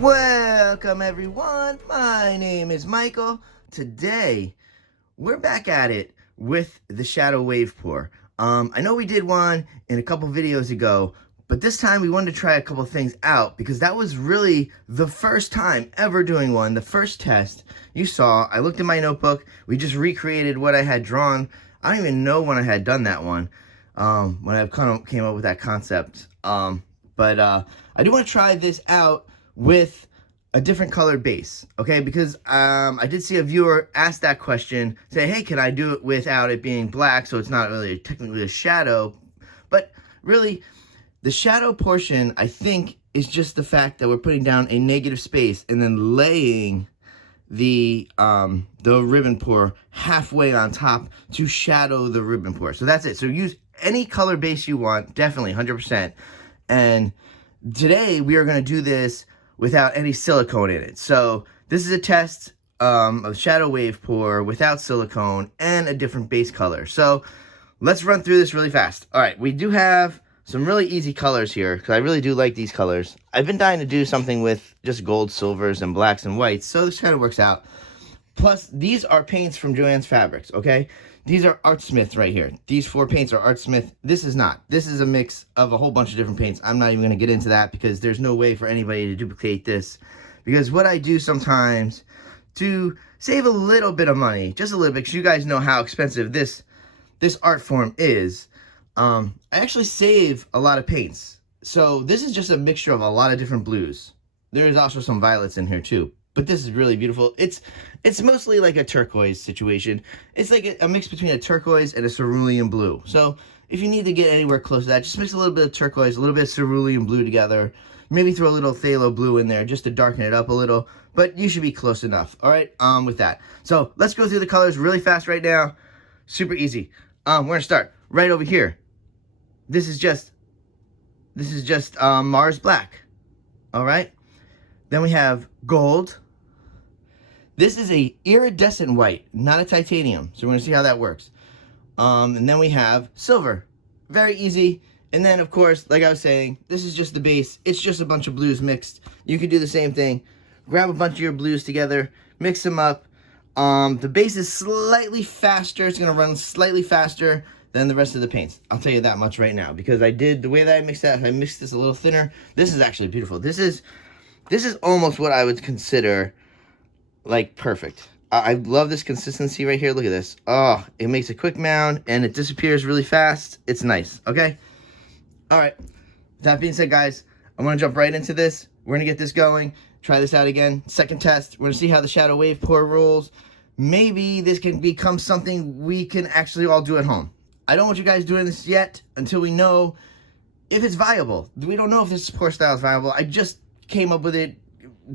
Welcome everyone, my name is Michael. Today, we're back at it with the shadow wave pour. I know we did one in a couple videos ago, but this time we wanted to try a couple things out because that was really the first time ever doing one, the first test. You saw, I looked in my notebook, we just recreated what I had drawn. I don't even know when I had done that one, when I kind of came up with that concept. But I do want to try this out with a different colored base, okay? Because I did see a viewer ask that question, say, hey, can I do it without it being black so it's not really technically a shadow? But really, the shadow portion, I think, is just the fact that we're putting down a negative space and then laying the ribbon pour halfway on top to shadow the ribbon pour. So that's it. So use any color base you want, definitely 100%. And today we are going to do this without any silicone in it. So this is a test of shadow wave pour without silicone and a different base color. So let's run through this really fast. All right, we do have some really easy colors here because I really do like these colors. I've been dying to do something with just gold, silvers, and blacks and whites, so this kind of works out. Plus, these are paints from Joann's Fabrics, okay? These are Art Smith right here. These 4 paints are Art Smith. This is not. This is a mix of a whole bunch of different paints. I'm not even going to get into that because there's no way for anybody to duplicate this. Because what I do sometimes to save a little bit of money, just a little bit, because you guys know how expensive this art form is, I actually save a lot of paints. So this is just a mixture of a lot of different blues. There's also some violets in here too. But this is really beautiful. It's mostly like a turquoise situation. It's like a mix between a turquoise and a cerulean blue. So if you need to get anywhere close to that, just mix a little bit of turquoise, a little bit of cerulean blue together. Maybe throw a little phthalo blue in there just to darken it up a little. But you should be close enough. All right, with that. So let's go through the colors really fast right now. Super easy. We're gonna start right over here. This is just Mars Black. All right. Then we have gold. This is a iridescent white, not a titanium. So we're gonna see how that works. And then we have silver. Very easy. And then of course, like I was saying, this is just the base. It's just a bunch of blues mixed. You can do the same thing. Grab a bunch of your blues together, mix them up. The base is slightly faster. It's gonna run slightly faster than the rest of the paints. I'll tell you that much right now because I did the way that I mixed that. I mixed this a little thinner. This is actually beautiful. This is almost what I would consider like perfect. I love this consistency right here. Look at this. Oh, it makes a quick mound and it disappears really fast. It's nice. Okay. All right. That being said, guys, I want to jump right into this. We're going to get this going. Try this out again. Second test. We're going to see how the shadow wave pour rolls. Maybe this can become something we can actually all do at home. I don't want you guys doing this yet until we know if it's viable. We don't know if this pour style is viable. I just came up with it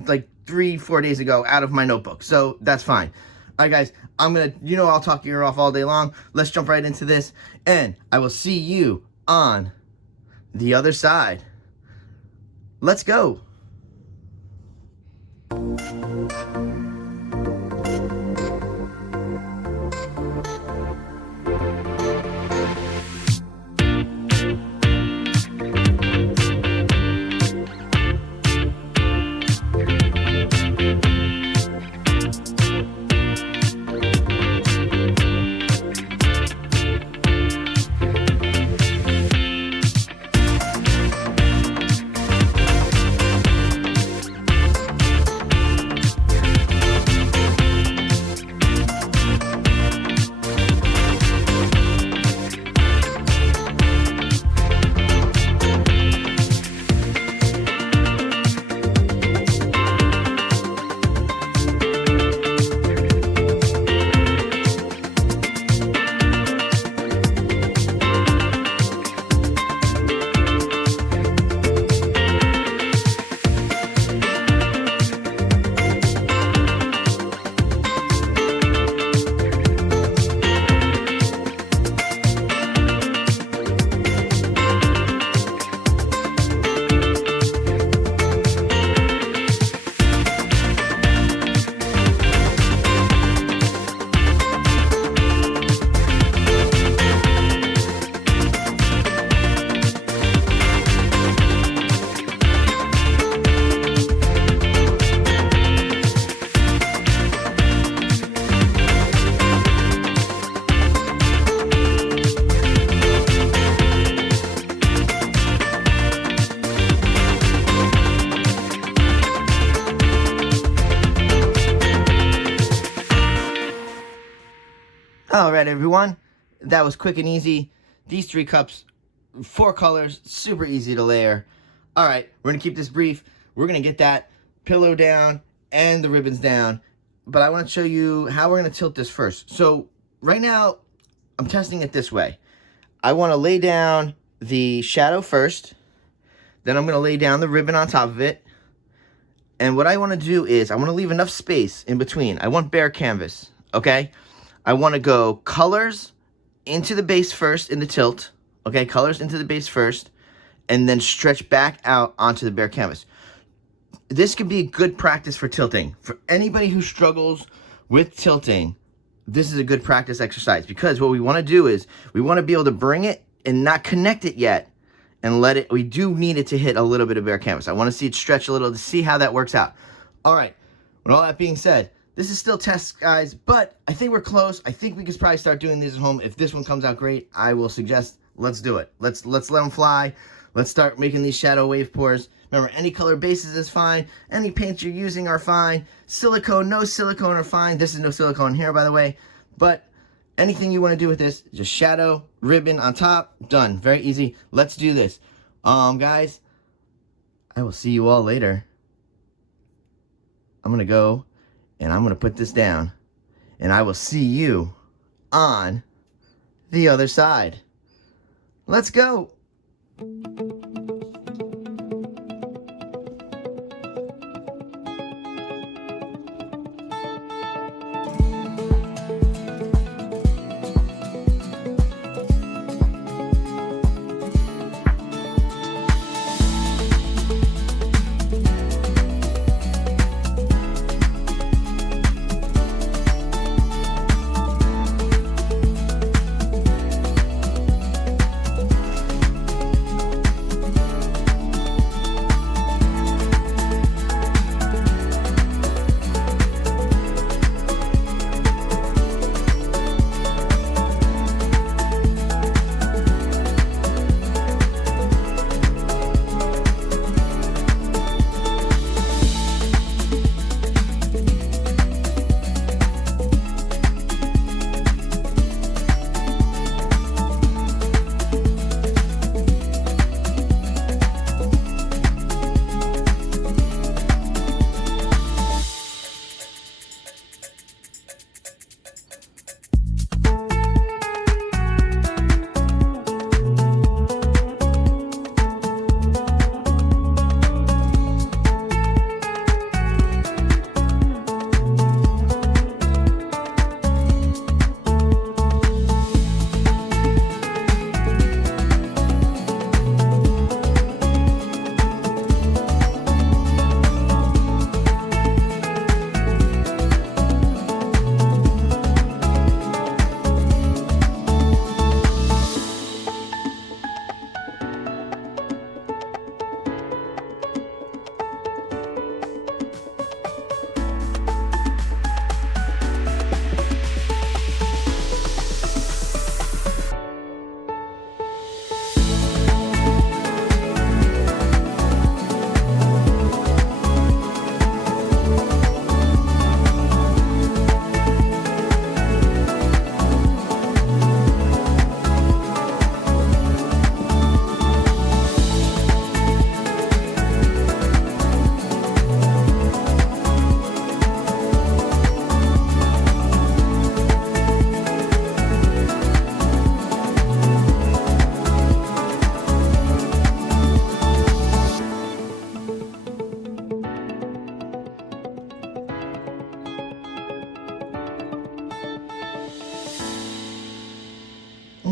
like 3-4 days ago out of my notebook, so that's fine. All right, guys, I'll talk your ear off all day long. Let's jump right into this, and I will see you on the other side. Let's go. All right, everyone. That was quick and easy. These 3 cups, 4 colors, super easy to layer. All right, we're going to keep this brief. We're going to get that pillow down and the ribbons down. But I want to show you how we're going to tilt this first. So right now, I'm testing it this way. I want to lay down the shadow first. Then I'm going to lay down the ribbon on top of it. And what I want to do is I want to leave enough space in between. I want bare canvas, okay? I want to go colors into the base first in the tilt, okay? Colors into the base first, and then stretch back out onto the bare canvas. This could be good practice for tilting. For anybody who struggles with tilting, this is a good practice exercise, because what we want to do is we want to be able to bring it and not connect it yet and let it, we do need it to hit a little bit of bare canvas. I want to see it stretch a little to see how that works out. All right, with all that being said, this is still tests, guys, but I think we're close. I think we could probably start doing these at home. If this one comes out great, I will suggest let's do it. Let's let them fly. Let's start making these shadow wave pours. Remember, any color bases is fine. Any paints you're using are fine. Silicone, no silicone are fine. This is no silicone here, by the way. But anything you want to do with this, just shadow, ribbon on top, done. Very easy. Let's do this. Guys, I will see you all later. I'm going to go and I'm going to put this down. And I will see you on the other side. Let's go.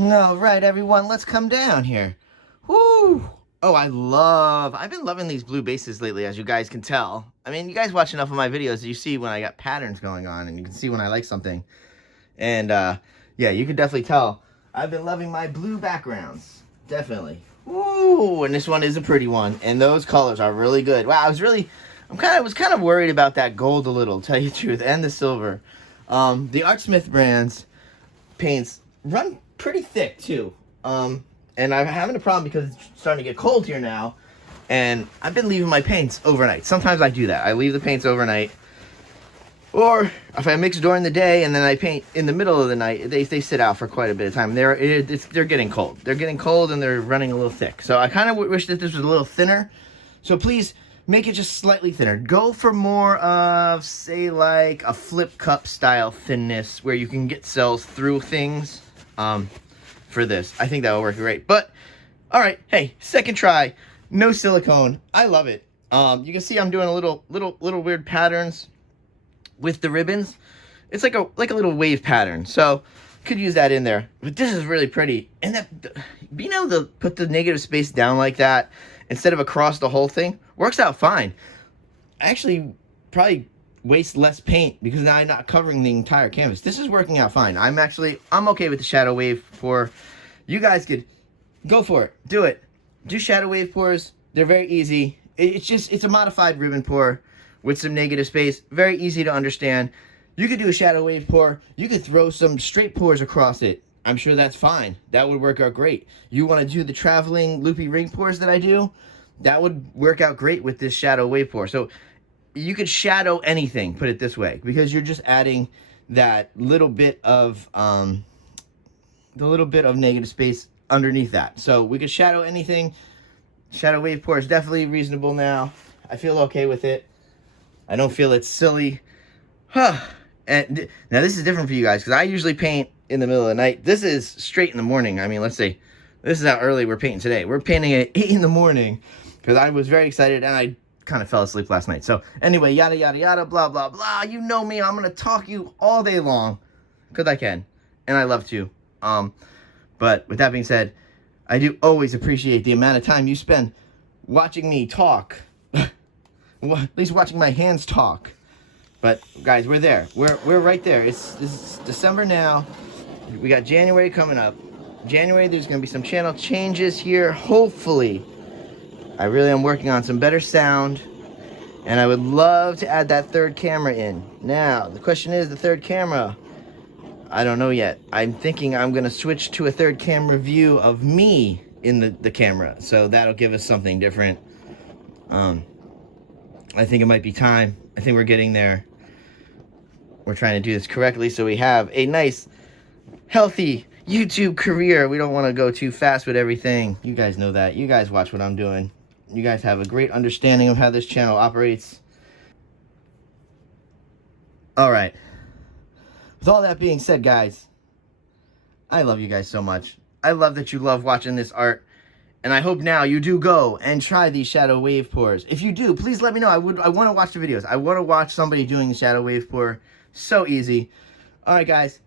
All right, everyone, let's come down here. Woo! Oh, I've been loving these blue bases lately, as you guys can tell. I mean, you guys watch enough of my videos, you see when I got patterns going on, and you can see when I like something. And, yeah, you can definitely tell. I've been loving my blue backgrounds. Definitely. Ooh, and this one is a pretty one. And those colors are really good. Wow, I was kind of worried about that gold a little, to tell you the truth, and the silver. The Art Smith brands paints run pretty thick too. And I'm having a problem because it's starting to get cold here now. And I've been leaving my paints overnight. Sometimes I do that. I leave the paints overnight. Or if I mix during the day and then I paint in the middle of the night, they sit out for quite a bit of time. They're getting cold. They're getting cold and they're running a little thick. So I kind of wish that this was a little thinner. So please make it just slightly thinner. Go for more of, say, like a flip cup style thinness where you can get cells through things for this. I think that will work great. But, all right, hey, second try, no silicone. I love it. You can see I'm doing a little weird patterns with the ribbons. It's like a little wave pattern. So could use that in there. But this is really pretty. And that being able to put the negative space down like that instead of across the whole thing works out fine. Actually, probably waste less paint because now I'm not covering the entire canvas. This is working out fine. I'm okay with the shadow wave pour. You guys could go for it. Do it. Do shadow wave pours. They're very easy. It's a modified ribbon pour with some negative space. Very easy to understand. You could do a shadow wave pour. You could throw some straight pours across it. I'm sure that's fine. That would work out great. You want to do the traveling loopy ring pours that I do? That would work out great with this shadow wave pour. So you could shadow anything, put it this way, because you're just adding that little bit of negative space underneath that. So we could shadow anything. Shadow wave pour is definitely reasonable now. I feel okay with it. I don't feel it's silly. And now this is different for you guys because I usually paint in the middle of the night. This is straight in the morning. I mean, let's see. This is how early we're painting today. We're painting at 8 in the morning because I was very excited and I kind of fell asleep last night. So anyway, yada, yada, yada, blah, blah, blah. You know me. I'm going to talk you all day long because I can. And I love to. But with that being said, I do always appreciate the amount of time you spend watching me talk. At least watching my hands talk. But guys, we're there. We're right there. This is December now. We got January coming up. January, there's going to be some channel changes here. Hopefully, I really am working on some better sound. And I would love to add that third camera in. Now, the question is the third camera. I don't know yet. I'm thinking I'm going to switch to a third camera view of me in the camera. So that'll give us something different. I think it might be time. I think we're getting there. We're trying to do this correctly so we have a nice, healthy YouTube career. We don't want to go too fast with everything. You guys know that. You guys watch what I'm doing. You guys have a great understanding of how this channel operates. All right. With all that being said, guys, I love you guys so much. I love that you love watching this art. And I hope now you do go and try these shadow wave pours. If you do, please let me know. I want to watch the videos. I want to watch somebody doing the shadow wave pour. So easy. All right, guys.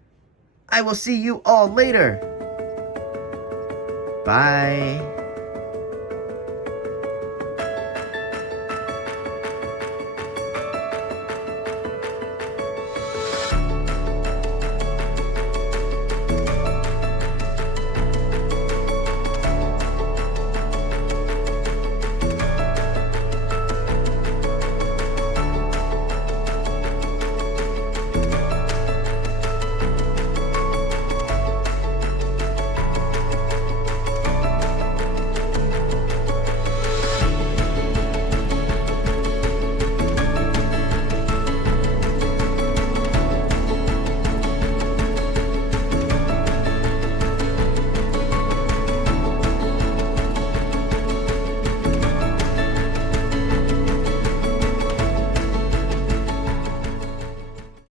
I will see you all later. Bye.